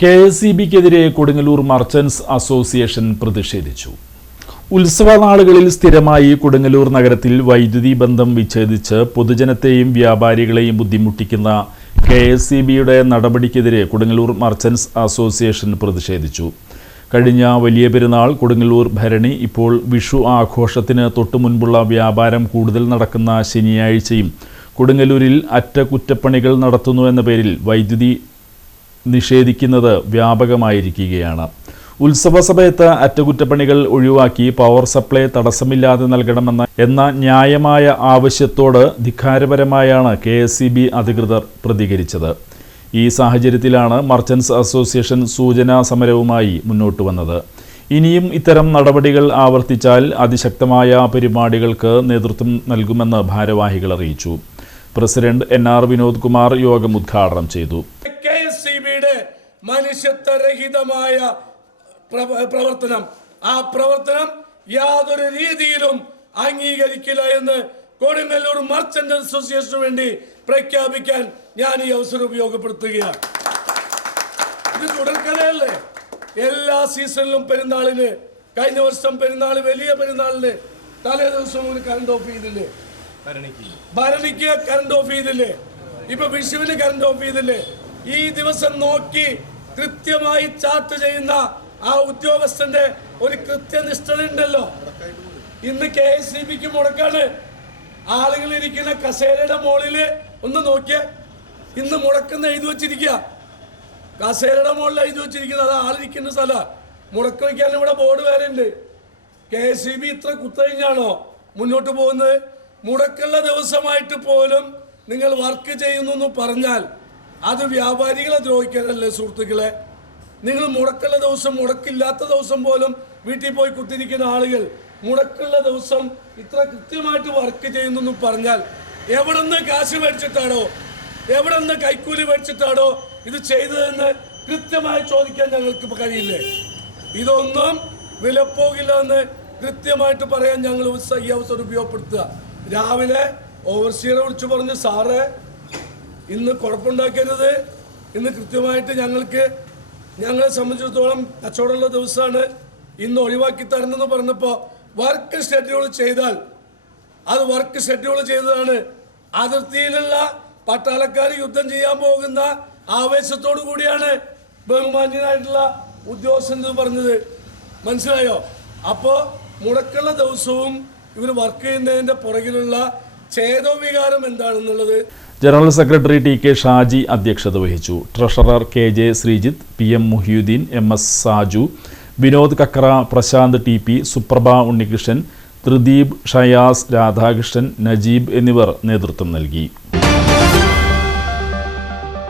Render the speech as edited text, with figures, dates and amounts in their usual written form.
KSEBക്കെതിരെ Kodungallur merchants association പ്രതിഷേധിച്ചു. ഉത്സവനാളുകളിൽ സ്ഥിരമായി കൊടുങ്ങല്ലൂർ നഗരത്തിൽ വൈദ്യുതി ബന്ധം വിച്ഛേദിച്ച് പൊതുജനത്തെയും വ്യാപാരികളെയും ബുദ്ധിമുട്ടിക്കുന്ന KSEBയുടെ നടപടിക്കെതിരെ കൊടുങ്ങല്ലൂർ മർച്ചന്റ്സ് അസോസിയേഷൻ പ്രതിഷേധിച്ചു. കഴിഞ്ഞ വലിയ പെരുന്നാൾ, കൊടുങ്ങല്ലൂർ ഭരണി, ഇപ്പോൾ വിഷു ആഘോഷത്തിന് തൊട്ടുമുൻപുള്ള വ്യാപാരം കൂടുതൽ നടക്കുന്ന ശനിയാഴ്ചയും കൊടുങ്ങല്ലൂരിൽ അറ്റകുറ്റപ്പണികൾ നടത്തുന്നുവെന്ന പേരിൽ വൈദ്യുതി നിഷേധിക്കുന്നത് വ്യാപകമായിരിക്കുകയാണ്. ഉത്സവ സമയത്ത് അറ്റകുറ്റപ്പണികൾ ഒഴിവാക്കി പവർ സപ്ലൈ തടസ്സമില്ലാതെ നൽകണമെന്ന ന്യായമായ ആവശ്യത്തോട് ധിക്കാരപരമായാണ് KSEB അധികൃതർ പ്രതികരിച്ചത്. ഈ സാഹചര്യത്തിലാണ് മർച്ചന്റ്സ് അസോസിയേഷൻ സൂചനാ സമരവുമായി മുന്നോട്ട് വന്നത്. ഇനിയും ഇത്തരം നടപടികൾ ആവർത്തിച്ചാൽ അതിശക്തമായ പരിപാടികൾക്ക് നേതൃത്വം നൽകുമെന്ന് ഭാരവാഹികൾ അറിയിച്ചു. പ്രസിഡന്റ് NR വിനോദ് കുമാർ യോഗം ഉദ്ഘാടനം ചെയ്തു. KSEBയുടെ മനുഷ്യത്വരഹിതമായ പ്രവർത്തനം, ആ പ്രവർത്തനം യാതൊരു രീതിയിലും അംഗീകരിക്കില്ല എന്ന് കൊടുങ്ങല്ലൂർ മർച്ചന്റ് അസോസിയേഷന് വേണ്ടി പ്രഖ്യാപിക്കാൻ ഞാൻ ഈ അവസരം ഉപയോഗപ്പെടുത്തുകയാണ്. ഇത് തുടർക്കഥയല്ലേ? എല്ലാ സീസണിലും പെരുന്നാളിന്, കഴിഞ്ഞ വർഷം പെരുന്നാൾ, വലിയ പെരുന്നാളിന് തലേ ദിവസം കറണ്ട് ഓഫ് ചെയ്തില്ലേ? ഭരണിക്ക് കറണ്ട് ഓഫ് ചെയ്തില്ലേ? ഇപ്പൊ വിഷുവിന് കറണ്ട് ഓഫ് ചെയ്തില്ലേ? ഈ ദിവസം നോക്കി കൃത്യമായി ചാർട്ട് ചെയ്യുന്ന ആ ഉദ്യോഗസ്ഥന്റെ ഒരു കൃത്യനിഷ്ഠത ഉണ്ടല്ലോ. ഇന്ന് KSEBക്ക് മുടക്കാണ്. ആളുകൾ ഇരിക്കുന്ന കസേരയുടെ മുകളില് ഒന്ന് നോക്കിയ, ഇന്ന് മുടക്കുന്ന എഴുതി വെച്ചിരിക്കുക. കസേരയുടെ മുകളിൽ എഴുതി വെച്ചിരിക്കുന്നത് അത് ആളിരിക്കുന്ന സ്ഥലം. മുടക്ക് വയ്ക്കാൻ ഇവിടെ ബോർഡ് വേറെ ഉണ്ട്. KSEB ഇത്ര കുത്തഴിഞ്ഞാണോ മുന്നോട്ട് പോകുന്നത്? മുടക്കുള്ള ദിവസമായിട്ട് പോലും നിങ്ങൾ വർക്ക് ചെയ്യുന്നു എന്ന് പറഞ്ഞാൽ അത് വ്യാപാരികളെ ദ്രോഹിക്കാനല്ലേ സുഹൃത്തുക്കളെ? നിങ്ങൾ മുടക്കുള്ള ദിവസം, മുടക്കില്ലാത്ത ദിവസം പോലും വീട്ടിൽ പോയി കുത്തിരിക്കുന്ന ആളുകൾ മുടക്കുള്ള ദിവസം ഇത്ര കൃത്യമായിട്ട് വർക്ക് ചെയ്യുന്നു എന്ന് പറഞ്ഞാൽ എവിടെ നിന്ന് കാശ് മേടിച്ചിട്ടാണോ, എവിടെ നിന്ന് കൈക്കൂലി മേടിച്ചിട്ടാണോ ഇത് ചെയ്തതെന്ന് കൃത്യമായി ചോദിക്കാൻ ഞങ്ങൾക്ക് കഴിയില്ലേ? ഇതൊന്നും വിലപ്പോകില്ല എന്ന് കൃത്യമായിട്ട് പറയാൻ ഞങ്ങൾ ഈ അവസരം ഉപയോഗപ്പെടുത്തുക. രാവിലെ ഓവർസിയറെ വിളിച്ചു പറഞ്ഞു, സാറേ ഇന്ന് കുഴപ്പമുണ്ടാക്കരുത്, ഇന്ന് കൃത്യമായിട്ട് ഞങ്ങളെ സംബന്ധിച്ചിടത്തോളം കച്ചവടമുള്ള ദിവസമാണ്, ഇന്ന് ഒഴിവാക്കി തരണമെന്ന് പറഞ്ഞപ്പോൾ വർക്ക് ഷെഡ്യൂൾ ചെയ്താൽ അത് വർക്ക് ഷെഡ്യൂൾ ചെയ്തതാണ്. അതിർത്തിയിലുള്ള പട്ടാളക്കാർ യുദ്ധം ചെയ്യാൻ പോകുന്ന ആവേശത്തോടു കൂടിയാണ് ബഹുമാന്യനായിട്ടുള്ള ഉദ്യോഗസ്ഥൻ പറഞ്ഞത്. മനസ്സിലായോ? അപ്പോൾ മുടക്കുള്ള ദിവസവും ഇവർ വർക്ക് ചെയ്യുന്നതിൻ്റെ പുറകിലുള്ള ചേതോവികാരം എന്താണെന്നുള്ളത് ജനറൽ സെക്രട്ടറി TK ഷാജി അധ്യക്ഷത വഹിച്ചു. Treasurer KJ Sreejith, PM Muhiyuddeen, MS Saju, Vinod Kakkara, Prasanth TP, Suprabha Unnikrishnan, Thrideep, Shayas, Radhakrishnan, Najeeb എന്നിവർ നേതൃത്വം നൽകി.